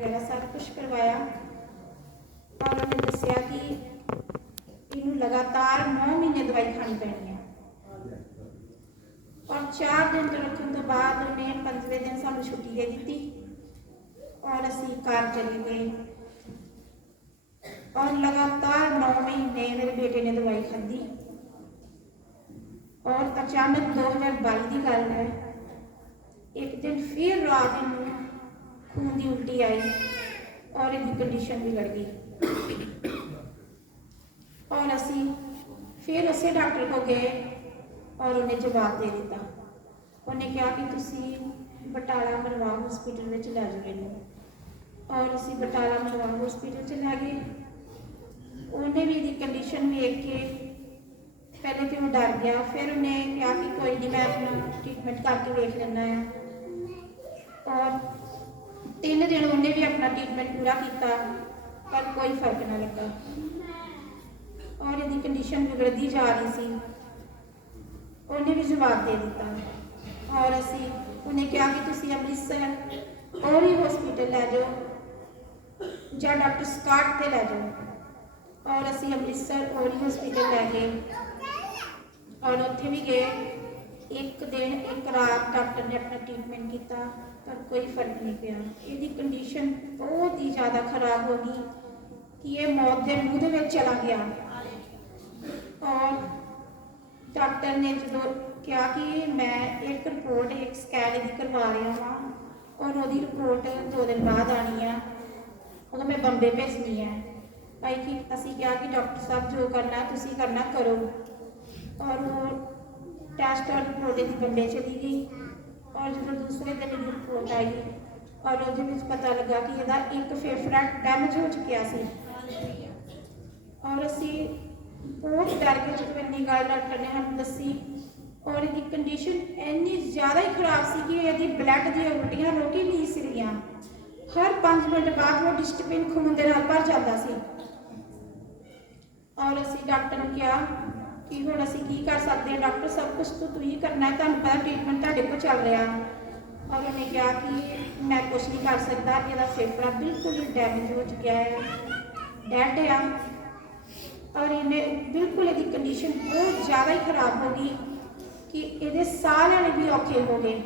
ਮੇਰਾ ਸਾਰਾ ਕੁਝ ਕਰਵਾਇਆ। ਔਰ ਉਹਨੇ ਦੱਸਿਆ ਕਿ ਇਹਨੂੰ ਲਗਾਤਾਰ 9 ਮਹੀਨੇ ਦਵਾਈ ਖਾਣੀ ਪੈਣੀ ਹੈ ਔਰ 4 ਦਿਨ ਤੋਂ ਰੱਖਣ ਤੋਂ ਬਾਅਦ ਉਹਨੇ 5ਵੇਂ ਦਿਨ ਸਾਨੂੰ ਛੁੱਟੀ ਦੇ ਦਿੱਤੀ ਔਰ ਅਸੀਂ ਘਰ ਚਲੇ ਗਏ। ਔਰ ਲਗਾਤਾਰ 9 ਮਹੀਨੇ ਮੇਰੇ ਬੇਟੇ ਨੇ ਦਵਾਈ ਖਾਧੀ। ਔਰ ਅਚਾਨਕ 2022 ਦੀ ਗੱਲ ਹੈ। ਇੱਕ ਦਿਨ ਫਿਰ ਰਾਤ ਨੂੰ ਖੂਨ ਦੀ ਉਲਟੀ ਆਈ ਔਰ ਇਹਦੀ ਕੰਡੀਸ਼ਨ ਵਿਗੜ ਗਈ ਔਰ ਅਸੀਂ ਫਿਰ ਉਸੇ ਡਾਕਟਰ ਕੋ ਗਏ ਔਰ ਉਹਨੇ ਜਵਾਬ ਦੇ ਦਿੱਤਾ ਉਹਨੇ ਕਿਹਾ ਕਿ ਤੁਸੀਂ ਬਟਾਲਾ ਮਰਵਾ ਹਸਪੀਟਲ ਵਿੱਚ ਲੈ ਜਾਓ ਇਹਨੂੰ ਔਰ ਅਸੀਂ ਬਟਾਲਾ ਮਰਵਾ ਹਸਪੀਟਲ ਚ ਲੈ ਗਏ ਉਹਨੇ ਵੀ ਇਹਦੀ ਕੰਡੀਸ਼ਨ ਵੇਖ ਕੇ ਪਹਿਲੇ ਤੇ ਉਹ ਡਰ ਗਿਆ ਫਿਰ ਉਹਨੇ ਕਿਹਾ ਕਿ ਕੋਈ ਨਹੀਂ ਮੈਂ ਆਪਣਾ ਟ੍ਰੀਟਮੈਂਟ ਕਰਕੇ ਵੇਖ ਲੈਂਦਾ ਆ ਔਰ ਤਿੰਨ ਦਿਨ ਉਹਨੇ ਵੀ ਆਪਣਾ ਟ੍ਰੀਟਮੈਂਟ ਪੂਰਾ ਕੀਤਾ, ਪਰ ਕੋਈ ਫ਼ਰਕ ਨਾ ਲੱਗਾ। ਔਰ ਇਹਦੀ ਕੰਡੀਸ਼ਨ ਵਿਗੜਦੀ ਜਾ ਰਹੀ ਸੀ। ਉਹਨੇ ਵੀ ਜਵਾਬ ਦੇ ਦਿੱਤਾ। ਔਰ ਅਸੀਂ, ਉਹਨੇ ਕਿਹਾ ਕਿ ਤੁਸੀਂ ਅੰਮ੍ਰਿਤਸਰ ਔਰੀ ਹਸਪੀਟਲ ਲੈ ਜਾਓ, ਜਾਂ ਡਾਕਟਰ ਸਕਾਟ ਤੇ ਲੈ ਜਾਓ। ਔਰ ਅਸੀਂ ਅੰਮ੍ਰਿਤਸਰ ਔਰੀ ਹਸਪੀਟਲ ਲੈ ਗਏ। ਔਰ ਉੱਥੇ ਵੀ ਗਏ। ਇੱਕ ਦਿਨ, ਇੱਕ ਰਾਤ ਡਾਕਟਰ ਨੇ ਆਪਣਾ ਟ੍ਰੀਟਮੈਂਟ ਕੀਤਾ, ਪਰ ਕੋਈ ਫ਼ਰਕ ਨਹੀਂ ਪਿਆ। ਇਹਦੀ ਕੰਡੀਸ਼ਨ ਬਹੁਤ ਹੀ ਜ਼ਿਆਦਾ ਖਰਾਬ ਹੋ ਗਈ ਕਿ ਇਹ ਮੌਤ ਦੇ ਮੂੰਹ ਦੇ ਵਿੱਚ ਚਲਾ ਗਿਆ। ਔਰ ਡਾਕਟਰ ਨੇ ਜਦੋਂ ਕਿਹਾ ਕਿ ਮੈਂ ਇੱਕ ਰਿਪੋਰਟ ਇੱਕ ਸਕੈਨ ਦੀ ਕਰਵਾ ਰਿਹਾ ਹਾਂ ਔਰ ਉਹਦੀ ਰਿਪੋਰਟ ਦੋ ਦਿਨ ਬਾਅਦ ਆਣੀ ਆ ਉਹ ਮੈਂ ਬੰਬੇ ਭੇਜਣੀ ਹੈ ਭਾਈ ਕਿ ਅਸੀਂ ਕਿਹਾ ਕਿ ਡਾਕਟਰ ਸਾਹਿਬ ਜੋ ਕਰਨਾ, ਤੁਸੀਂ ਕਰਨਾ, ਕਰੋ। ਔਰ ਉਹ ਟੈਸਟ ਔਰ ਰਿਪੋਰਟ ਦੀ ਬੰਬੇ ਚਲੀ ਗਈ। ਔਰ ਜਦੋਂ ਦੂਸਰੇ ਦਿਨ ਦੀ ਰਿਪੋਰਟ ਆਈ, ਔਰ ਉਹਦੇ ਵਿੱਚ ਪਤਾ ਲੱਗਾ ਕਿ ਇਹਦਾ ਇੱਕ ਫੇਫੜਾ ਡੈਮੇਜ ਹੋ ਚੁੱਕਿਆ ਸੀ। ਔਰ ਅਸੀਂ ਬਹੁਤ ਡਰ ਕੇ ਜਦੋਂ ਇੰਨੀ ਗੱਲ ਡਾਕਟਰ ਨੇ ਸਾਨੂੰ ਦੱਸੀ। ਔਰ ਇਹਦੀ ਕੰਡੀਸ਼ਨ ਇੰਨੀ ਜ਼ਿਆਦਾ ਹੀ ਖਰਾਬ ਸੀ ਕਿ ਇਹਦੀ ਬਲੱਡ ਦੀਆਂ ਉਲਟੀਆਂ ਰੋਕੀ ਨਹੀਂ ਸੀ ਰਹੀਆਂ। ਹਰ 5 ਮਿੰਟ ਬਾਅਦ ਉਹ ਡਿਸਟਪਿਨ ਖੂਨ ਦੇ ਨਾਲ ਭਰ ਜਾਂਦਾ ਸੀ। ਔਰ ਅਸੀਂ ਡਾਕਟਰ ਨੂੰ ਕਿਹਾ ਕਿ ਹੁਣ ਅਸੀਂ ਕੀ ਕਰ ਸਕਦੇ ਹਾਂ? ਡਾਕਟਰ, ਸਭ ਕੁਝ ਤਾਂ ਤੁਸੀਂ ਕਰਨਾ ਹੈ। ਤੁਹਾਨੂੰ ਪਤਾ ਟ੍ਰੀਟਮੈਂਟ ਤੁਹਾਡੇ ਕੋਲ ਚੱਲ ਰਿਹਾ। ਔਰ ਉਹਨੇ ਕਿਹਾ ਕਿ ਮੈਂ ਕੁਝ ਨਹੀਂ ਕਰ ਸਕਦਾ। ਇਹਦਾ ਫੇਫੜਾ ਬਿਲਕੁਲ ਹੀ ਡੈਮੇਜ ਹੋ ਚੁੱਕਿਆ ਹੈ। ਡੈਡ ਆ। ਔਰ ਇਹਨੇ ਬਿਲਕੁਲ ਇਹਦੀ ਕੰਡੀਸ਼ਨ ਬਹੁਤ ਜ਼ਿਆਦਾ ਹੀ ਖਰਾਬ ਹੋ ਗਈ ਕਿ ਇਹਦੇ ਸਾਹ ਲੈਣੇ ਵੀ ਔਖੇ ਹੋ ਗਏ।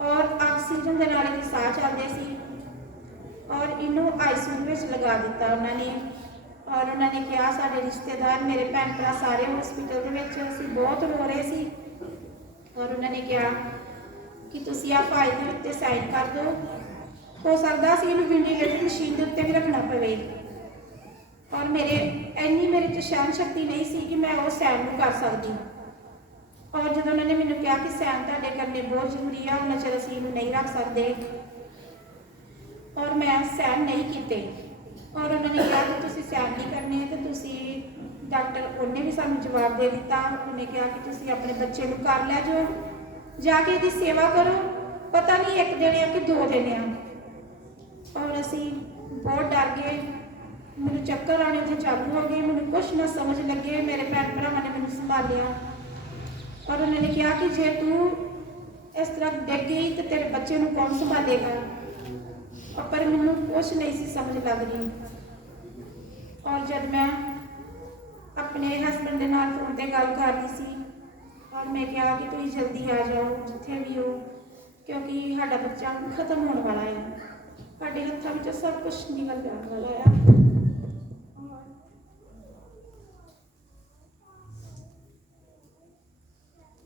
ਔਰ ਆਕਸੀਜਨ ਦੇ ਨਾਲ ਇਹਦੇ ਸਾਹ ਚੱਲਦੇ ਸੀ। ਔਰ ਇਹਨੂੰ ਆਈਸੀਯੂ ਵਿੱਚ ਲਗਾ ਦਿੱਤਾ ਉਹਨਾਂ ਨੇ। ਔਰ ਉਹਨਾਂ ਨੇ ਕਿਹਾ, ਸਾਡੇ ਰਿਸ਼ਤੇਦਾਰ ਮੇਰੇ ਭੈਣ ਭਰਾ ਸਾਰੇ ਹਸਪੀਟਲ ਦੇ ਵਿੱਚ ਅਸੀਂ ਬਹੁਤ ਰੋ ਰਹੇ ਸੀ। ਔਰ ਉਹਨਾਂ ਨੇ ਕਿਹਾ ਕਿ ਤੁਸੀਂ ਆ ਫਾਈਲ ਦੇ ਉੱਤੇ ਸਾਈਨ ਕਰ ਦਿਓ। ਹੋ ਸਕਦਾ ਸੀ ਇਹਨੂੰ ਵੈਂਟੀਲੇਟਰ ਮਸ਼ੀਨ ਦੇ ਉੱਤੇ ਵੀ ਰੱਖਣਾ ਪਵੇ। ਔਰ ਮੇਰੇ, ਇੰਨੀ ਮੇਰੇ ਚ ਸਹਿਨ ਸ਼ਕਤੀ ਨਹੀਂ ਸੀ ਕਿ ਮੈਂ ਉਹ ਸਹਿਨ ਨੂੰ ਕਰ ਸਕਦੀ। ਔਰ ਜਦੋਂ ਉਹਨਾਂ ਨੇ ਮੈਨੂੰ ਕਿਹਾ ਕਿ ਸਹਿਨ ਤੁਹਾਡੇ ਕਰਨੇ ਬਹੁਤ ਜ਼ਰੂਰੀ ਆ, ਉਹਨਾਂ ਚਿਰ ਅਸੀਂ ਇਹਨੂੰ ਨਹੀਂ ਰੱਖ ਸਕਦੇ। ਔਰ ਮੈਂ ਸਹਿਨ ਨਹੀਂ ਕੀਤੇ। ਔਰ ਉਹਨਾਂ ਨੇ ਕਿਹਾ ਕਿ ਤੁਸੀਂ ਸਹਿਨ ਨਹੀਂ ਕਰਨੇ ਤੇ ਤੁਸੀਂ ਡਾਕਟਰ ਉਹਨੇ ਵੀ ਸਾਨੂੰ ਜਵਾਬ ਦੇ ਦਿੱਤਾ। ਉਹਨੇ ਕਿਹਾ ਕਿ ਤੁਸੀਂ ਆਪਣੇ ਬੱਚੇ ਨੂੰ ਕਰ ਲੈ ਜਾਓ, ਜਾ ਕੇ ਇਹਦੀ ਸੇਵਾ ਕਰੋ। ਪਤਾ ਨਹੀਂ ਇੱਕ ਦਿਨ ਆ ਕਿ ਦੋ ਦਿਨ ਆ। ਔਰ ਅਸੀਂ ਬਹੁਤ ਡਰ ਗਏ। ਮੈਨੂੰ ਚੱਕਰ ਆਣੇ ਉੱਥੇ ਚਾਲੂ ਹੋ ਗਏ। ਮੈਨੂੰ ਕੁਛ ਨਾ ਸਮਝ ਲੱਗੇ। ਮੇਰੇ ਭੈਣ ਭਰਾਵਾਂ ਨੇ ਮੈਨੂੰ ਸੰਭਾਲਿਆ। ਔਰ ਉਹਨਾਂ ਨੇ ਕਿਹਾ ਕਿ ਜੇ ਤੂੰ ਇਸ ਤਰ੍ਹਾਂ ਡਿੱਗ ਗਈ ਤੇ ਤੇਰੇ ਬੱਚੇ ਨੂੰ ਕੌਣ ਸੰਭਾਲੇਗਾ? ਪਰ ਮੈਨੂੰ ਕੁਛ ਨਹੀਂ ਸੀ ਸਮਝ ਲੱਗ ਰਹੀ। ਔਰ ਜਦ ਮੈਂ ਆਪਣੇ ਹਸਬੰਡ ਦੇ ਨਾਲ ਫੋਨ ਤੇ ਗੱਲ ਕਰ ਰਹੀ ਸੀ, ਔਰ ਮੈਂ ਕਿਹਾ ਕਿ ਤੁਸੀਂ ਜਲਦੀ ਆ ਜਾਓ ਜਿੱਥੇ ਵੀ ਹੋ, ਕਿਉਂਕਿ ਸਾਡਾ ਬੱਚਾ ਖਤਮ ਹੋਣ ਵਾਲਾ ਹੈ। ਸਾਡੇ ਹੱਥਾਂ ਵਿੱਚ ਸਭ ਕੁਝ ਨਿਕਲ ਜਾਣ ਵਾਲਾ ਹੈ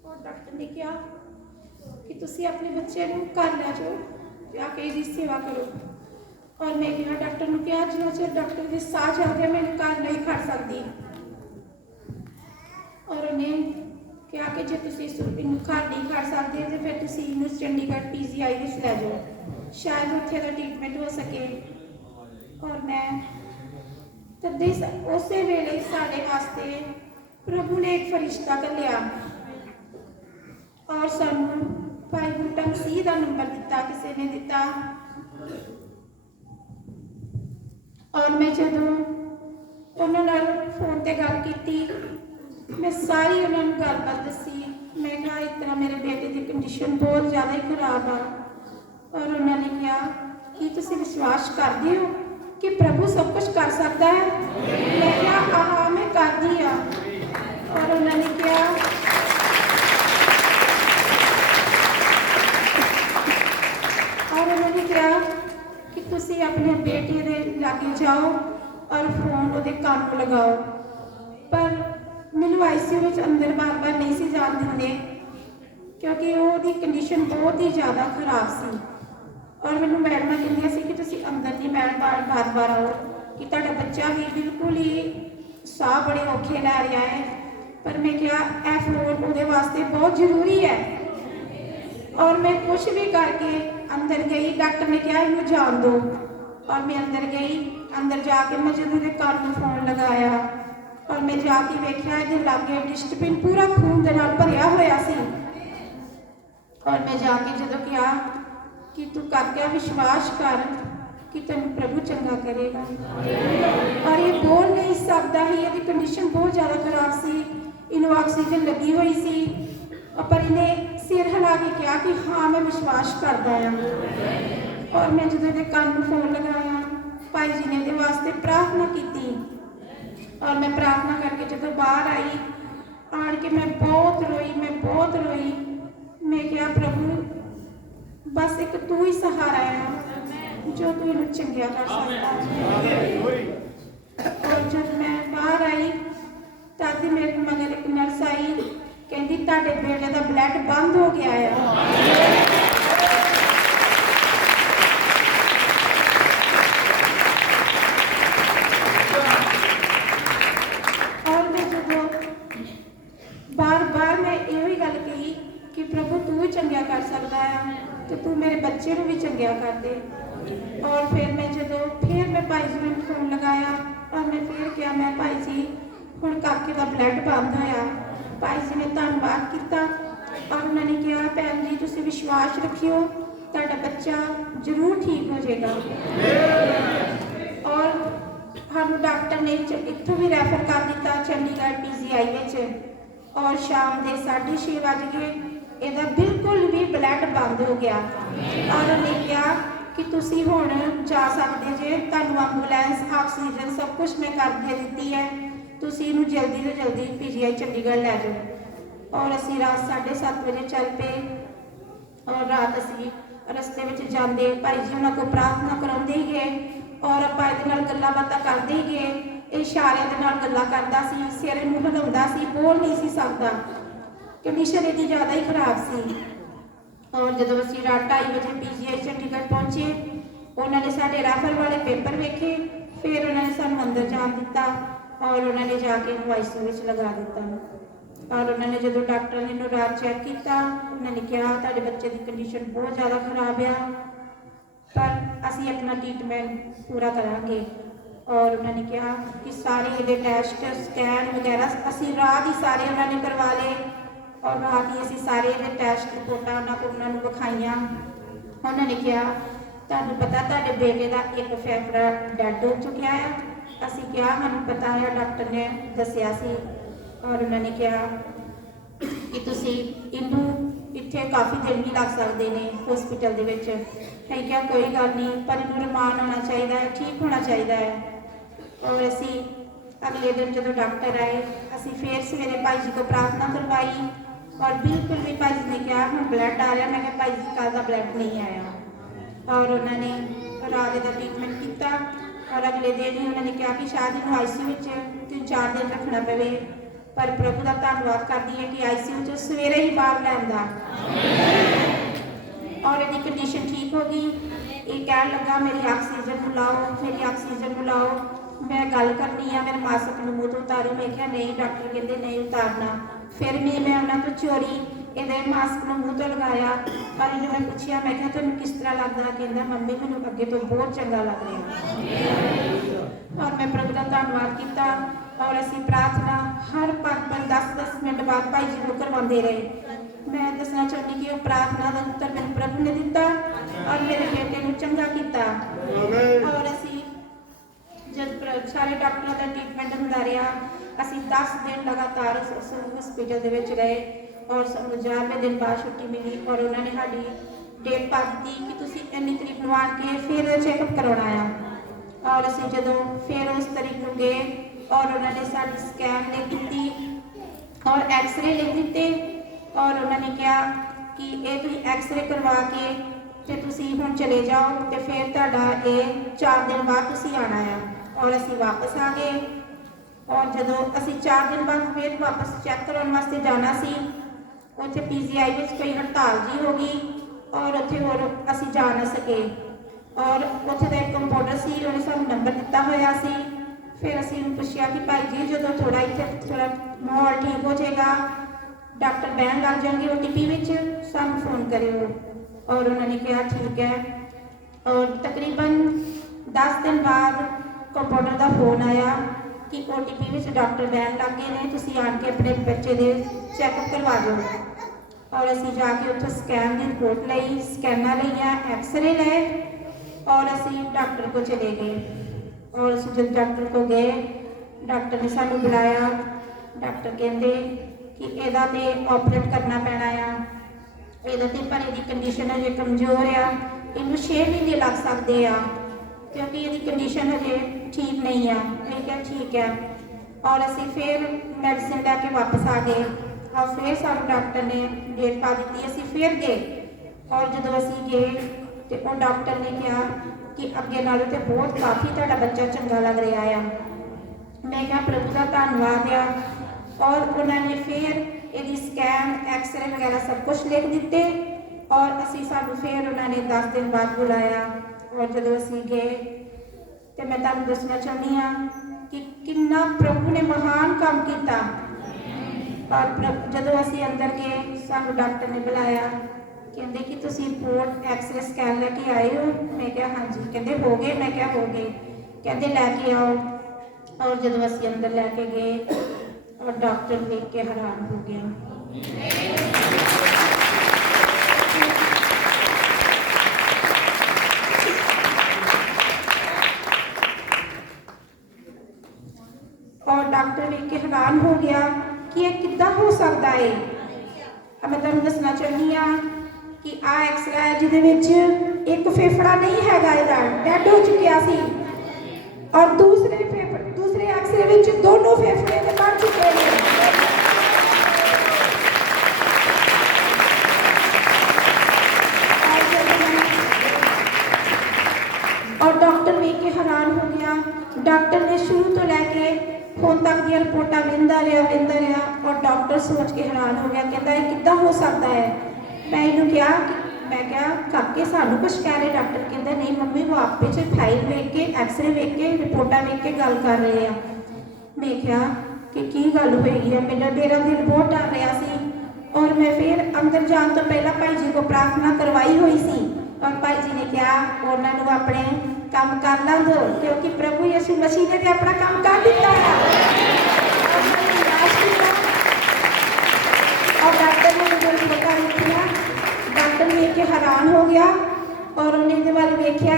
ਔਰ ਡਾਕਟਰ ਨੇ ਕਿਹਾ ਕਿ ਤੁਸੀਂ ਆਪਣੇ ਬੱਚੇ ਨੂੰ ਘਰ ਲੈ ਜਾਓ, ਜਾ ਕੇ ਇਹਦੀ ਸੇਵਾ ਕਰੋ। ਔਰ ਮੈਂ ਕਿਹਾ ਡਾਕਟਰ ਨੂੰ ਕਿਹਾ ਜਿਵੇਂ ਚਿਰ ਡਾਕਟਰ ਦੇ ਸਾਹ ਚੱਲਦੇ ਆ, ਮੈਂ ਇਹਨੂੰ ਘਰ ਨਹੀਂ ਖੜ ਸਕਦੀ ਔਰ ਉਹਨੇ ਕਿਹਾ ਕਿ ਜੇ ਤੁਸੀਂ ਇਸ ਨੂੰ ਘਰ ਨਹੀਂ ਖੜ ਸਕਦੇ ਤੇ ਫਿਰ ਤੁਸੀਂ ਇਹਨੂੰ ਚੰਡੀਗੜ੍ਹ ਪੀਜੀਆਈ ਵਿੱਚ ਲੈ ਜਾਓ ਸ਼ਾਇਦ ਉੱਥੇ ਦਾ ਟ੍ਰੀਟਮੈਂਟ ਹੋ ਸਕੇ ਔਰ ਮੈਂ ਤਦੇ ਉਸੇ ਵੇਲੇ ਹੀ ਸਾਡੇ ਵਾਸਤੇ ਪ੍ਰਭੂ ਨੇ ਇੱਕ ਫਰਿਸ਼ਤਾ ਘੱਲਿਆ ਔਰ ਸਾਨੂੰ ਭਾਈ ਬੁੱਟਾ ਮਸੀਹ ਦਾ ਨੰਬਰ ਦਿੱਤਾ ਕਿਸੇ ਨੇ ਦਿੱਤਾ ਔਰ ਮੈਂ ਜਦੋਂ ਉਹਨਾਂ ਨਾਲ ਫੋਨ ਤੇ ਗੱਲ ਕੀਤੀ, ਮੈਂ ਸਾਰੀ ਉਹਨਾਂ ਨੂੰ ਗੱਲਬਾਤ ਦੱਸੀ। ਮੈਂ ਕਿਹਾ, ਇਸ ਤਰ੍ਹਾਂ ਮੇਰੇ ਬੇਟੇ ਦੀ ਕੰਡੀਸ਼ਨ ਬਹੁਤ ਜ਼ਿਆਦਾ ਹੀ ਖਰਾਬ ਆ। ਔਰ ਉਹਨਾਂ ਨੇ ਕਿਹਾ, ਕੀ ਤੁਸੀਂ ਵਿਸ਼ਵਾਸ ਕਰਦੇ ਹੋ ਕਿ ਪ੍ਰਭੂ ਸਭ ਕੁਝ ਕਰ ਸਕਦਾ ਹੈ ਮੈਂ ਕਿਹਾ ਆਹ ਮੈਂ ਕਰਦੀ ਆ ਔਰ ਉਹਨਾਂ ਨੇ ਕਿਹਾ ਔਰ ਉਹਨਾਂ ਨੇ ਕਿਹਾ ਕਿ ਤੁਸੀਂ ਆਪਣੇ ਬੇਟੇ ਦੇ ਲਾਗੇ ਜਾਓ ਔਰ ਫੋਨ ਉਹਦੇ ਕੰਨ ਨੂੰ ਲਗਾਓ। ਪਰ ਮੈਨੂੰ ਆਈਸੀਯੂ ਵਿੱਚ ਅੰਦਰ ਬਾਰ-ਬਾਰ ਨਹੀਂ ਸੀ ਜਾਣ ਦਿੰਦੇ, ਕਿਉਂਕਿ ਉਹਦੀ ਕੰਡੀਸ਼ਨ ਬਹੁਤ ਹੀ ਜ਼ਿਆਦਾ ਖਰਾਬ ਸੀ। ਔਰ ਮੈਨੂੰ ਮੈਡਮਾਂ ਕਹਿੰਦੀਆਂ ਸੀ ਕਿ ਤੁਸੀਂ ਅੰਦਰ ਨਹੀਂ ਮੈਡਮ ਬਾਰ ਬਾਰ-ਬਾਰ ਆਓ, ਕਿ ਤੁਹਾਡਾ ਬੱਚਾ ਵੀ ਬਿਲਕੁਲ ਹੀ ਸਾਹ ਬੜੇ ਔਖੇ ਲੈ ਰਿਹਾ ਹੈ। ਪਰ ਮੈਂ ਕਿਹਾ, ਇਹ ਫੋਨ ਉਹਦੇ ਵਾਸਤੇ ਬਹੁਤ ਜ਼ਰੂਰੀ ਹੈ। ਔਰ ਮੈਂ ਕੁਛ ਵੀ ਕਰਕੇ ਅੰਦਰ ਗਈ, ਡਾਕਟਰ ਨੇ ਕਿਹਾ, ਇਹਨੂੰ ਜਾਣ ਦਿਓ। ਔਰ ਮੈਂ ਅੰਦਰ ਗਈ, ਅੰਦਰ ਜਾ ਕੇ ਮੈਂ ਜਦੋਂ ਇਹਦੇ ਘਰ ਨੂੰ ਫੋਨ ਲਗਾਇਆ ਔਰ ਮੈਂ ਜਾ ਕੇ ਵੇਖਿਆ ਇਹਦੇ ਲਾਗੇ ਡਿਸਟਬਿਨ ਪੂਰਾ ਖੂਨ ਦੇ ਨਾਲ ਭਰਿਆ ਹੋਇਆ ਸੀ। ਔਰ ਮੈਂ ਜਾ ਕੇ ਜਦੋਂ ਕਿਹਾ ਕਿ ਤੂੰ ਕਰਕੇ ਵਿਸ਼ਵਾਸ ਕਰ ਕਿ ਤੈਨੂੰ ਪ੍ਰਭੂ ਚੰਗਾ ਕਰੇਗਾ। ਔਰ ਇਹ ਬੋਲ ਨਹੀਂ ਸਕਦਾ ਹੀ ਇਹਦੀ ਕੰਡੀਸ਼ਨ ਬਹੁਤ ਜ਼ਿਆਦਾ ਖਰਾਬ ਸੀ। ਇਹਨੂੰ ਆਕਸੀਜਨ ਲੱਗੀ ਹੋਈ ਸੀ। ਪਰ ਇਹਨੇ ਸਿਰ ਹਿਲਾ ਕੇ ਕਿਹਾ ਕਿ ਹਾਂ, ਮੈਂ ਵਿਸ਼ਵਾਸ ਕਰਦਾ ਹਾਂ। ਔਰ ਮੈਂ ਜਦੋਂ ਇਹਦੇ ਕੰਨ ਨੂੰ ਫੋਨ ਲਗਾਇਆ, ਭਾਈ ਜੀ ਨੇ ਇਹਦੇ ਵਾਸਤੇ ਪ੍ਰਾਰਥਨਾ ਕੀਤੀ। ਔਰ ਮੈਂ ਪ੍ਰਾਰਥਨਾ ਕਰਕੇ ਜਦੋਂ ਬਾਹਰ ਆਈ, ਆਣ ਕੇ ਮੈਂ ਬਹੁਤ ਰੋਈ, ਮੈਂ ਬਹੁਤ ਰੋਈ। ਮੈਂ ਕਿਹਾ, ਪ੍ਰਭੂ, ਬਸ ਇੱਕ ਤੂੰ ਹੀ ਸਹਾਰਾ ਹੈ ਜੋ ਤੂੰ ਇਹਨੂੰ ਚੰਗਿਆ ਕਰ ਸਕਦਾ ਹੈ। ਔਰ ਜਦ ਮੈਂ ਬਾਹਰ ਆਈ ਤਾਂ ਹੀ ਮੇਰੇ ਮਗਰ ਇੱਕ ਨਰਸ ਆਈ, ਕਹਿੰਦੀ, ਤੁਹਾਡੇ ਬੇਟੇ ਦਾ ਬਲੱਡ ਬੰਦ ਹੋ ਗਿਆ ਹੈ ਔਰ ਮੈਂ ਜਦੋਂ ਬਾਰ-ਬਾਰ ਮੈਂ ਇਹੋ ਹੀ ਗੱਲ ਕਹੀ ਕਿ ਪ੍ਰਭੂ ਤੂੰ ਹੀ ਚੰਗਿਆ ਕਰ ਸਕਦਾ ਹੈ ਤੂੰ ਮੇਰੇ ਬੱਚੇ ਨੂੰ ਵੀ ਚੰਗਿਆ ਕਰ ਦੇ ਔਰ ਫਿਰ ਮੈਂ ਜਦੋਂ ਫਿਰ ਮੈਂ ਭਾਈ ਜੀ ਨੂੰ ਫੋਨ ਲਗਾਇਆ ਔਰ ਮੈਂ ਫਿਰ ਕਿਹਾ, ਮੈਂ ਭਾਈ ਜੀ, ਹੁਣ ਕਾਕੇ ਦਾ ਬਲੱਡ ਬੰਦ ਹੋਇਆ ਭਾਈ ਜੀ ਨੇ ਧੰਨਵਾਦ ਕੀਤਾ ਔਰ ਉਹਨਾਂ ਨੇ ਕਿਹਾ, ਭੈਣ ਜੀ, ਤੁਸੀਂ ਵਿਸ਼ਵਾਸ ਰੱਖਿਓ, ਤੁਹਾਡਾ ਬੱਚਾ ਜ਼ਰੂਰ ਠੀਕ ਹੋ ਜਾਏਗਾ। ਔਰ ਸਾਨੂੰ ਡਾਕਟਰ ਨੇ ਇੱਥੋਂ ਵੀ ਰੈਫਰ ਕਰ ਦਿੱਤਾ ਚੰਡੀਗੜ੍ਹ ਪੀਜੀਆਈ ਵਿੱਚ। ਔਰ ਸ਼ਾਮ ਦੇ 6:30 ਵਜੇ ਇਹਦਾ ਬਿਲਕੁਲ ਵੀ ਬਲੱਡ ਬੰਦ ਹੋ ਗਿਆ। ਔਰ ਉਹਨੇ ਕਿਹਾ ਕਿ ਤੁਸੀਂ ਹੁਣ ਜਾ ਸਕਦੇ ਜੇ, ਤੁਹਾਨੂੰ ਐਂਬੂਲੈਂਸ ਆਕਸੀਜਨ ਸਭ ਕੁਝ ਮੈਂ ਕਰ ਦੇ ਦਿੱਤੀ ਹੈ। ਤੁਸੀਂ ਇਹਨੂੰ ਜਲਦੀ ਤੋਂ ਜਲਦੀ ਪੀਜੀਆਈ ਚੰਡੀਗੜ੍ਹ ਲੈ ਜਾਓ। ਔਰ ਅਸੀਂ ਰਾਤ 7:30 ਵਜੇ ਚੱਲ ਪਏ। ਔਰ ਰਾਤ ਅਸੀਂ ਰਸਤੇ ਵਿੱਚ ਜਾਂਦੇ, ਭਾਈ ਜੀ ਉਹਨਾਂ ਕੋ ਪ੍ਰਾਰਥਨਾ ਕਰਾਉਂਦੇ ਹੀ ਗਏ। ਔਰ ਆਪਾਂ ਇਹਦੇ ਨਾਲ ਗੱਲਾਂ ਬਾਤਾਂ ਕਰਦੇ ਹੀ ਗਏ। ਇਹ ਇਸ਼ਾਰਿਆਂ ਦੇ ਨਾਲ ਗੱਲਾਂ ਕਰਦਾ ਸੀ, ਸਿਰ ਨੂੰ ਹਿਲਾਉਂਦਾ ਸੀ, ਬੋਲ ਨਹੀਂ ਸੀ ਸਕਦਾ। ਕੰਡੀਸ਼ਨ ਇਹਦੀ ਜ਼ਿਆਦਾ ਹੀ ਖਰਾਬ ਸੀ। ਔਰ ਜਦੋਂ ਅਸੀਂ ਰਾਤ 2:30 ਵਜੇ ਪੀਜੀਆਈ ਚੰਡੀਗੜ੍ਹ ਪਹੁੰਚੇ, ਉਹਨਾਂ ਨੇ ਸਾਡੇ ਰੈਫਰ ਵਾਲੇ ਪੇਪਰ ਵੇਖੇ, ਫਿਰ ਉਹਨਾਂ ਨੇ ਸਾਨੂੰ ਅੰਦਰ ਜਾਣ ਦਿੱਤਾ ਔਰ ਉਹਨਾਂ ਨੇ ਜਾ ਕੇ ਇਹਨੂੰ ਆਈਸੀਯੂ ਵਿੱਚ ਲਗਾ ਦਿੱਤਾ। ਔਰ ਉਹਨਾਂ ਨੇ ਜਦੋਂ ਡਾਕਟਰ ਨੇ ਇਹਨੂੰ ਰਾਤ ਚੈੱਕ ਕੀਤਾ, ਉਹਨਾਂ ਨੇ ਕਿਹਾ, ਤੁਹਾਡੇ ਬੱਚੇ ਦੀ ਕੰਡੀਸ਼ਨ ਬਹੁਤ ਜ਼ਿਆਦਾ ਖਰਾਬ ਆ, ਪਰ ਅਸੀਂ ਆਪਣਾ ਟ੍ਰੀਟਮੈਂਟ ਪੂਰਾ ਕਰਾਂਗੇ। ਔਰ ਉਹਨਾਂ ਨੇ ਕਿਹਾ ਕਿ ਸਾਰੇ ਇਹਦੇ ਟੈਸਟ ਸਕੈਨ ਵਗੈਰਾ ਅਸੀਂ ਰਾਤ ਹੀ ਸਾਰੇ ਉਹਨਾਂ ਨੇ ਕਰਵਾ ਲਏ। ਔਰ ਰਾਤ ਹੀ ਅਸੀਂ ਸਾਰੇ ਇਹਦੇ ਟੈਸਟ ਰਿਪੋਰਟਾਂ ਉਹਨਾਂ ਕੋਲ, ਉਹਨਾਂ ਨੂੰ ਵਿਖਾਈਆਂ। ਉਹਨਾਂ ਨੇ ਕਿਹਾ, ਤੁਹਾਨੂੰ ਪਤਾ ਤੁਹਾਡੇ ਬੇਟੇ ਦਾ ਇੱਕ ਫੇਫੜਾ ਡੈਡ ਹੋ ਚੁੱਕਿਆ ਹੈ ਅਸੀਂ ਕਿਹਾ ਸਾਨੂੰ ਪਤਾ ਹੈ ਡਾਕਟਰ ਨੇ ਦੱਸਿਆ ਸੀ। ਔਰ ਉਹਨਾਂ ਨੇ ਕਿਹਾ ਕਿ ਤੁਸੀਂ ਇਹਨੂੰ ਇੱਥੇ ਕਾਫੀ ਦਿਨ ਵੀ ਲੱਗ ਸਕਦੇ ਨੇ ਹਸਪੀਟਲ ਦੇ ਵਿੱਚ। ਹੈ ਕਿਹਾ, ਕੋਈ ਗੱਲ ਨਹੀਂ, ਪਰ ਇਹਨੂੰ ਰਮਾਨ ਹੋਣਾ ਚਾਹੀਦਾ ਹੈ, ਠੀਕ ਹੋਣਾ ਚਾਹੀਦਾ ਹੈ। ਔਰ ਅਸੀਂ ਅਗਲੇ ਦਿਨ ਜਦੋਂ ਡਾਕਟਰ ਆਏ, ਅਸੀਂ ਫੇਰ ਸਵੇਰੇ ਭਾਈ ਜੀ ਤੋਂ ਪ੍ਰਾਰਥਨਾ ਕਰਵਾਈ। ਔਰ ਬਿਲਕੁਲ ਵੀ ਭਾਈ ਜੀ ਨੇ ਕਿਹਾ, ਹੁਣ ਬਲੱਡ ਆ ਰਿਹਾ। ਮੈਂ ਕਿਹਾ, ਭਾਈ ਜੀ ਕੱਲ ਦਾ ਬਲੱਡ ਨਹੀਂ ਆਇਆ। ਔਰ ਉਹਨਾਂ ਨੇ ਦਾ ਟ੍ਰੀਟਮੈਂਟ ਕੀਤਾ। ਔਰ ਅਗਲੇ ਦਿਨ ਹੀ ਉਹਨਾਂ ਨੇ ਕਿਹਾ ਕਿ ਸ਼ਾਇਦ ਇਹਨੂੰ ਆਈਸੀਯੂ ਵਿੱਚ ਤਿੰਨ ਚਾਰ ਦਿਨ ਰੱਖਣਾ ਪਵੇ। ਪਰ ਪ੍ਰਭੂ ਦਾ ਧੰਨਵਾਦ ਕਰਦੀ ਹਾਂ ਕਿ ਆਈਸੀਯੂ ਤੋਂ ਸਵੇਰੇ ਹੀ ਬਾਹਰ ਲੈਂਦਾ ਔਰ ਇਹਦੀ ਕੰਡੀਸ਼ਨ ਠੀਕ ਹੋ ਗਈ। ਇਹ ਕਹਿਣ ਲੱਗਾ, ਮੇਰੀ ਆਕਸੀਜਨ ਨੂੰ ਲਾਓ ਮੇਰੀ ਆਕਸੀਜਨ ਨੂੰ ਲਾਓ ਮੈਂ ਗੱਲ ਕਰਨੀ ਆ, ਮੇਰੇ ਮਾਸਕ ਨੂੰ ਮੂੰਹ ਤੋਂ ਉਤਾਰੋ। ਮੈਂ ਕਿਹਾ, ਨਹੀਂ, ਡਾਕਟਰ ਕਹਿੰਦੇ ਨਹੀਂ ਉਤਾਰਨਾ। ਫਿਰ ਵੀ ਮੈਂ ਉਹਨਾਂ ਤੋਂ ਚੋਰੀ ਇਹਦੇ ਮਾਸਕ ਨੂੰ ਮੂੰਹ ਤੋਂ ਲਗਾਇਆ। ਪਰ ਇਹਨੂੰ ਮੈਂ ਪੁੱਛਿਆ ਮੈਂ ਕਿਹਾ ਤੁਹਾਨੂੰ ਕਿਸ ਤਰ੍ਹਾਂ ਲੱਗਦਾ? ਕਹਿੰਦਾ ਮੰਮੀ ਮੈਨੂੰ ਅੱਗੇ ਤੋਂ ਬਹੁਤ ਚੰਗਾ ਲੱਗ ਰਿਹਾ। ਔਰ ਮੈਂ ਪ੍ਰਭੂ ਦਾ ਧੰਨਵਾਦ ਕੀਤਾ ਔਰ ਅਸੀਂ ਪ੍ਰਾਰਥਨਾ ਹਰ ਪੰਜ ਪੰਜ 10-10 ਮਿੰਟ ਬਾਅਦ ਭਾਈ ਜੀ ਨੂੰ ਕਰਵਾਉਂਦੇ ਰਹੇ। ਮੈਂ ਦੱਸਣਾ ਚਾਹੁੰਦੀ ਕਿ ਉਹ ਪ੍ਰਾਰਥਨਾ ਦਾ ਉੱਤਰ ਮੈਨੂੰ ਪ੍ਰਭੂ ਨੇ ਦਿੱਤਾ ਔਰ ਮੇਰੇ ਬੇਟੇ ਨੂੰ ਚੰਗਾ ਕੀਤਾ। ਔਰ ਅਸੀਂ ਜਦ ਸਾਰੇ ਡਾਕਟਰਾਂ ਦਾ ਟ੍ਰੀਟਮੈਂਟ ਹੁੰਦਾ ਰਿਹਾ ਅਸੀਂ 10 ਦਿਨ ਲਗਾਤਾਰ ਉਸ ਹਸਪੀਟਲ ਦੇ ਵਿੱਚ ਰਹੇ ਔਰ ਸਾਨੂੰ 11ਵੇਂ ਦਿਨ ਬਾਅਦ ਛੁੱਟੀ ਮਿਲੀ ਔਰ ਉਹਨਾਂ ਨੇ ਸਾਡੀ ਡੇਟ ਪਾ ਦਿੱਤੀ ਕਿ ਤੁਸੀਂ ਇੰਨੀ ਤਰੀਕ ਨੂੰ ਆਣ ਕੇ ਫਿਰ ਚੈੱਕਅਪ ਕਰਾਉਣਾ ਆ। ਔਰ ਅਸੀਂ ਜਦੋਂ ਫਿਰ ਉਸ ਤਰੀਕ ਨੂੰ ਗਏ ਔਰ ਉਹਨਾਂ ਨੇ ਸਾਡੀ ਸਕੈਨ ਲਿਖ ਦਿੱਤੀ ਔਰ ਐਕਸ-ਰੇ ਲਿਖ ਦਿੱਤੇ ਔਰ ਉਹਨਾਂ ਨੇ ਕਿਹਾ ਕਿ ਇਹ ਤੁਸੀਂ ਐਕਸ-ਰੇ ਕਰਵਾ ਕੇ ਤੇ ਤੁਸੀਂ ਹੁਣ ਚਲੇ ਜਾਓ ਤੇ ਫਿਰ ਤੁਹਾਡਾ ਇਹ 4 ਦਿਨ ਬਾਅਦ ਤੁਸੀਂ ਆਣਾ ਆ। ਔਰ ਅਸੀਂ ਵਾਪਸ ਆ ਗਏ ਔਰ ਜਦੋਂ ਅਸੀਂ 4 ਦਿਨ ਬਾਅਦ ਫਿਰ ਵਾਪਸ ਚੈੱਕ ਕਰਾਉਣ ਵਾਸਤੇ ਜਾਣਾ ਸੀ, ਉੱਥੇ ਪੀਜੀਆਈ ਵਿੱਚ ਕੋਈ ਹੜਤਾਲ ਜੀ ਹੋ ਗਈ ਔਰ ਉੱਥੇ ਹੋਰ ਅਸੀਂ ਜਾ ਨਾ ਸਕੇ। ਔਰ ਉੱਥੇ ਦਾ ਇੱਕ ਕੰਪਾਊਂਡਰ ਸੀ, ਉਹਨੇ ਸਾਨੂੰ ਨੰਬਰ ਦਿੱਤਾ ਹੋਇਆ ਸੀ। ਫਿਰ ਅਸੀਂ ਉਹਨੂੰ ਪੁੱਛਿਆ ਕਿ ਭਾਈ ਜੀ, ਜਦੋਂ ਥੋੜਾ ਇੱਥੇ ਥੋੜਾ ਮਾਹੌਲ ਠੀਕ ਹੋ ਜਾਏਗਾ, ਡਾਕਟਰ ਬਹਿਣ ਲੱਗ ਜਾਣਗੇ ਓਟੀਪੀ ਵਿੱਚ, ਸਾਨੂੰ ਫੋਨ ਕਰਿਓ। ਔਰ ਉਹਨਾਂ ਨੇ ਕਿਹਾ, ਠੀਕ ਹੈ। ਔਰ ਤਕਰੀਬਨ 10 ਦਿਨ ਬਾਅਦ ਕੰਪਾਊਂਡਰ ਦਾ ਫੋਨ ਆਇਆ। ਕਿ ਓਟੀਪੀ ਵਿੱਚ ਡਾਕਟਰ ਬਹਿਣ ਲੱਗ ਗਏ ਨੇ, ਤੁਸੀਂ ਆਣ ਕੇ ਆਪਣੇ ਬੱਚੇ ਦੇ ਚੈੱਕਅਪ ਕਰਵਾ ਦਿਓ। ਔਰ ਅਸੀਂ ਜਾ ਕੇ ਉੱਥੋਂ ਸਕੈਨ ਦੀ ਰਿਪੋਰਟ ਲਈ ਸਕੈਨਾਂ ਲਈਆਂ ਐਕਸ-ਰੇ ਲਏ, ਔਰ ਅਸੀਂ ਡਾਕਟਰ ਕੋਲ ਚਲੇ ਗਏ। ਔਰ ਅਸੀਂ ਜਦ ਡਾਕਟਰ ਕੋਲ ਗਏ। ਡਾਕਟਰ ਨੇ ਸਾਨੂੰ ਬੁਲਾਇਆ। ਡਾਕਟਰ ਕਹਿੰਦੇ ਕਿ ਇਹਦਾ ਤੇ ਆਪਰੇਟ ਕਰਨਾ ਪੈਣਾ ਆ। ਇਹਦਾ ਤੇ ਪਰ ਇਹਦੀ ਕੰਡੀਸ਼ਨ ਹਜੇ ਕਮਜ਼ੋਰ ਆ। ਇਹਨੂੰ 6 ਮਹੀਨੇ ਲੱਗ ਸਕਦੇ ਆ, ਕਿਉਂਕਿ ਇਹਦੀ ਕੰਡੀਸ਼ਨ ਹਜੇ ਠੀਕ ਨਹੀਂ ਆ ਇਹ ਕਿਹਾ ਠੀਕ ਹੈ ਔਰ ਅਸੀਂ ਫਿਰ ਮੈਡੀਸਿਨ ਲੈ ਕੇ ਵਾਪਸ ਆ ਗਏ ਔਰ ਫਿਰ ਸਾਨੂੰ ਡਾਕਟਰ ਨੇ ਡੇਟ ਪਾ ਦਿੱਤੀ। ਅਸੀਂ ਫਿਰ ਗਏ। ਔਰ ਜਦੋਂ ਅਸੀਂ ਗਏ ਤੇ ਉਹ ਡਾਕਟਰ ਨੇ ਕਿਹਾ ਕਿ ਅੱਗੇ ਨਾਲੋਂ ਤੇ ਬਹੁਤ ਕਾਫੀ ਤੁਹਾਡਾ ਬੱਚਾ ਚੰਗਾ ਲੱਗ ਰਿਹਾ ਆ। ਮੈਂ ਕਿਹਾ, ਪ੍ਰਭੂ ਦਾ ਧੰਨਵਾਦ ਆ। ਔਰ ਉਹਨਾਂ ਨੇ ਫਿਰ ਇਹਦੀ ਸਕੈਨ ਐਕਸ-ਰੇ ਵਗੈਰਾ ਸਭ ਕੁਝ ਲਿਖ ਦਿੱਤੇ। ਔਰ ਅਸੀਂ ਸਾਨੂੰ ਫਿਰ ਉਹਨਾਂ ਨੇ 10 ਦਿਨ ਬਾਅਦ ਬੁਲਾਇਆ। ਔਰ ਜਦੋਂ ਅਸੀਂ ਗਏ ਤੇ ਮੈਂ ਤੁਹਾਨੂੰ ਦੱਸਣਾ ਚਾਹੁੰਦੀ ਹਾਂ ਕਿ ਕਿੰਨਾ ਪ੍ਰਭੂ ਨੇ ਮਹਾਨ ਕੰਮ ਕੀਤਾ। ਔਰ ਪ੍ਰਭ- ਜਦੋਂ ਅਸੀਂ ਅੰਦਰ ਗਏ, ਸਾਨੂੰ ਡਾਕਟਰ ਨੇ ਬੁਲਾਇਆ। ਕਹਿੰਦੇ ਕਿ ਤੁਸੀਂ ਰਿਪੋਰਟ ਐਕਸਰੇ ਸਕੈਨ ਲੈ ਕੇ ਆਏ ਹੋ? ਮੈਂ ਕਿਹਾ, ਹਾਂਜੀ। ਕਹਿੰਦੇ, ਹੋ ਗਏ। ਮੈਂ ਕਿਹਾ, ਹੋ ਗਏ। ਕਹਿੰਦੇ, ਲੈ ਕੇ ਆਓ। ਔਰ ਜਦੋਂ ਅਸੀਂ ਅੰਦਰ ਲੈ ਕੇ ਗਏ ਔਰ ਡਾਕਟਰ ਦੇਖ ਕੇ ਹੈਰਾਨ ਹੋ ਗਿਆ ਔਰ ਡਾਕਟਰ ਵੇਖ ਕੇ ਹੈਰਾਨ ਹੋ ਗਿਆ ਕਿ ਇਹ ਕਿੱਦਾਂ ਹੋ ਸਕਦਾ ਹੈ ਮੈਂ ਤੁਹਾਨੂੰ ਦੱਸਣਾ ਚਾਹੁੰਦੀ ਆ ਕਿ ਆ ਐਕਸਰਾ ਜਿਹਦੇ ਵਿੱਚ ਇੱਕ ਫੇਫੜਾ ਨਹੀਂ ਹੈਗਾ ਇਹਦਾ ਡੈਡ ਹੋ ਚੁੱਕਿਆ ਸੀ। ਔਰ ਦੂਸਰੇ ਫੇਫੜ ਦੂਸਰੇ ਐਕਸਰੇ ਵਿੱਚ ਦੋਨੋਂ ਫੇਫੜੇ ਤੇ ਬਣ ਚੁੱਕੇ ਨੇ। ਔਰ ਡਾਕਟਰ ਵੇਖ ਕੇ ਹੈਰਾਨ ਹੋ ਗਿਆ, ਡਾਕਟਰ ਨੇ ਸ਼ੁਰੂ ਤੋਂ ਲੈ ਕੇ ਹੁਣ ਤੱਕ ਦੀਆਂ ਰਿਪੋਰਟਾਂ ਵੇਂਦਾ ਰਿਹਾ ਵੇਂਦਾ ਰਿਹਾ ਔਰ ਡਾਕਟਰ ਸੋਚ ਕੇ ਹੈਰਾਨ ਹੋ ਗਿਆ, ਕਹਿੰਦਾ ਇਹ ਕਿੱਦਾਂ ਹੋ ਸਕਦਾ ਹੈ? ਮੈਂ ਇਹਨੂੰ ਕਿਹਾ, ਮੈਂ ਕਿਹਾ, ਕਾਕੇ, ਸਾਨੂੰ ਕੁਝ ਕਹਿ ਰਹੇ ਡਾਕਟਰ ਕਹਿੰਦਾ, ਨਹੀਂ ਮੰਮੀ, ਉਹ ਆਪੇ ਚ ਫਾਈਲ ਵੇਖ ਕੇ ਐਕਸਰੇ ਵੇਖ ਕੇ, ਰਿਪੋਰਟਾਂ ਵੇਖ ਕੇ ਗੱਲ ਕਰ ਰਹੇ ਆ। ਮੈਂ ਕਿਹਾ, ਕਿ ਕੀ ਗੱਲ ਹੋਏਗੀ? ਆ ਮੇਰਾ ਮੇਰਾ ਦਿਲ ਬਹੁਤ ਡਰ ਰਿਹਾ ਸੀ ਔਰ ਮੈਂ ਫਿਰ ਅੰਦਰ ਜਾਣ ਤੋਂ ਪਹਿਲਾਂ ਭਾਈ ਜੀ ਕੋ ਪ੍ਰਾਰਥਨਾ ਕਰਵਾਈ ਹੋਈ ਸੀ ਔਰ ਭਾਈ ਜੀ ਨੇ ਕਿਹਾ, ਉਹਨਾਂ ਨੂੰ ਆਪਣੇ ਕੰਮ ਕਰ ਲਾਂਗੇ, ਕਿਉਂਕਿ ਪ੍ਰਭੂ ਯਿਸੂ ਮਸੀਹ ਨੇ ਤੇ ਆਪਣਾ ਕੰਮ ਕਰ ਦਿੱਤਾ ਹੈ। ਔਰ ਡਾਕਟਰ ਨੇ ਜਦੋਂ ਰਿਪੋਰਟਾਂ ਲਿਖੀਆਂ ਡਾਕਟਰ ਵੇਖ ਕੇ ਹੈਰਾਨ ਹੋ ਗਿਆ ਔਰ ਉਹਨੇ ਇਹਦੇ ਵੱਲ ਵੇਖਿਆ,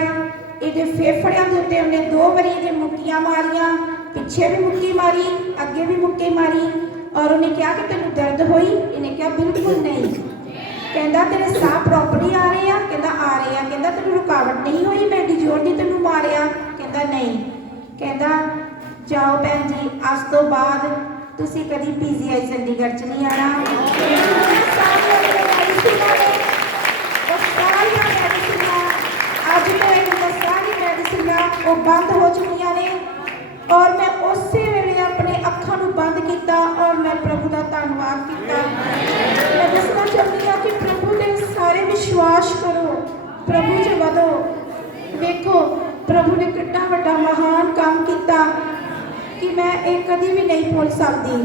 ਇਹਦੇ ਫੇਫੜਿਆਂ ਦੇ ਉੱਤੇ ਉਹਨੇ ਦੋ ਵਾਰੀ ਇਹਦੇ ਮੁੱਕੀਆਂ ਮਾਰੀਆਂ, ਪਿੱਛੇ ਵੀ ਮੁੱਕੀ ਮਾਰੀ, ਅੱਗੇ ਵੀ ਮੁੱਕੀ ਮਾਰੀ, ਔਰ ਉਹਨੇ ਕਿਹਾ ਕਿ ਤੈਨੂੰ ਦਰਦ ਹੋਈ? ਇਹਨੇ ਕਿਹਾ, ਬਿਲਕੁਲ ਨਹੀਂ। ਕਹਿੰਦਾ, ਤੇਰੇ ਸਾਹ ਪ੍ਰੋਪਰਲੀ ਆ ਰਹੇ ਆ, ਕਹਿੰਦਾ, ਆ ਰਹੇ ਆ, ਕਹਿੰਦਾ, ਤੈਨੂੰ ਰੁਕਾਵਟ ਨਹੀਂ ਹੋਈ ਮੈਂ ਏਡੀ ਤੈਨੂੰ ਮਾਰਿਆ? ਕਹਿੰਦਾ ਨਹੀਂ। ਕਹਿੰਦਾ, ਜਾਓ ਭੈਣ ਜੀ, ਅੱਜ ਤੋਂ ਬਾਅਦ ਤੁਸੀਂ ਕਦੀ ਪੀਜੀਆਈ ਚੰਡੀਗੜ੍ਹ ਚ ਨਹੀਂ ਆਣਾ ਅੱਜ ਤੋਂ ਇਹ ਸਾਰੀ ਮੈਡੀਸਿਨਾਂ ਉਹ ਬੰਦ ਹੋ ਚੁੱਕੀਆਂ ਨੇ ਔਰ ਮੈਂ ਉਸੇ ਵੇਲੇ ਆਪਣੇ ਅੱਖਾਂ ਨੂੰ ਬੰਦ ਕੀਤਾ ਔਰ ਮੈਂ ਪ੍ਰਭੂ ਦਾ ਧੰਨਵਾਦ ਕੀਤਾ ਮੈਂ ਦੱਸਣਾ ਚਾਹੁੰਦੀ ਹਾਂ ਕਿ ਪ੍ਰਭੂ ਦੇ ਸਾਰੇ ਵਿਸ਼ਵਾਸ ਕਰੋ ਪ੍ਰਭੂ 'ਚ ਵਧੋ ਵੇਖੋ ਪ੍ਰਭੂ ਨੇ ਕਿੰਨਾ ਵੱਡਾ ਮਹਾਨ ਕੰਮ ਕੀਤਾ ਕਿ ਮੈਂ ਇਹ ਕਦੀ ਵੀ ਨਹੀਂ ਭੁੱਲ ਸਕਦੀ।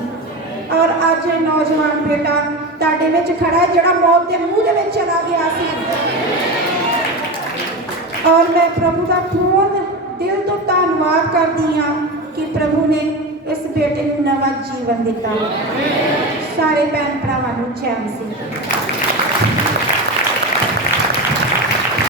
ਔਰ ਅੱਜ ਨੌਜਵਾਨ ਬੇਟਾ ਤੁਹਾਡੇ ਵਿੱਚ ਖੜਾ ਹੈ, ਜਿਹੜਾ ਮੌਤ ਦੇ ਮੂੰਹ ਦੇ ਵਿੱਚ ਚਲਾ ਗਿਆ ਸੀ। ਔਰ ਮੈਂ ਪ੍ਰਭੂ ਦਾ ਪੂਰਨ ਦਿਲ ਤੋਂ ਧੰਨਵਾਦ ਕਰਦੀ ਹਾਂ ਕਿ ਪ੍ਰਭੂ ਨੇ ਇਸ ਬੇਟੇ ਨੂੰ ਨਵਾਂ ਜੀਵਨ ਦਿੱਤਾ। ਸਾਰੇ ਭੈਣ ਭਰਾਵਾਂ ਨੂੰ ਚੈਨ ਸੀ